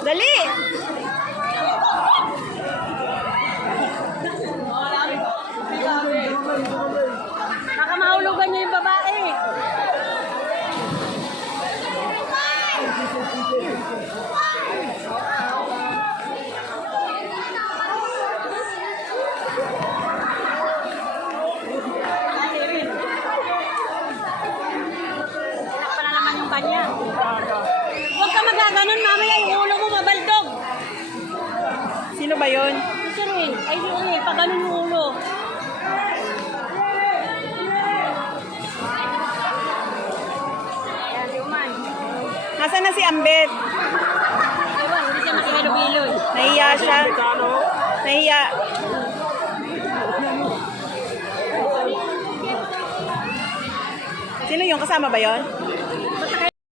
Dali! Baka mahulugan niyo yung babae. Tinakpan na naman yung kanya. Huwag ka magaganon, mamaya yung ulo mo mabaldog. Sino ba yun? Siri, ay siri, pag ganun yung ulo. Yan, yuman. Nasaan na si Ambet? Ewan, hindi siya makihalo-bilo eh. Nahiya siya. Nahiya. Sino yung kasama ba yon?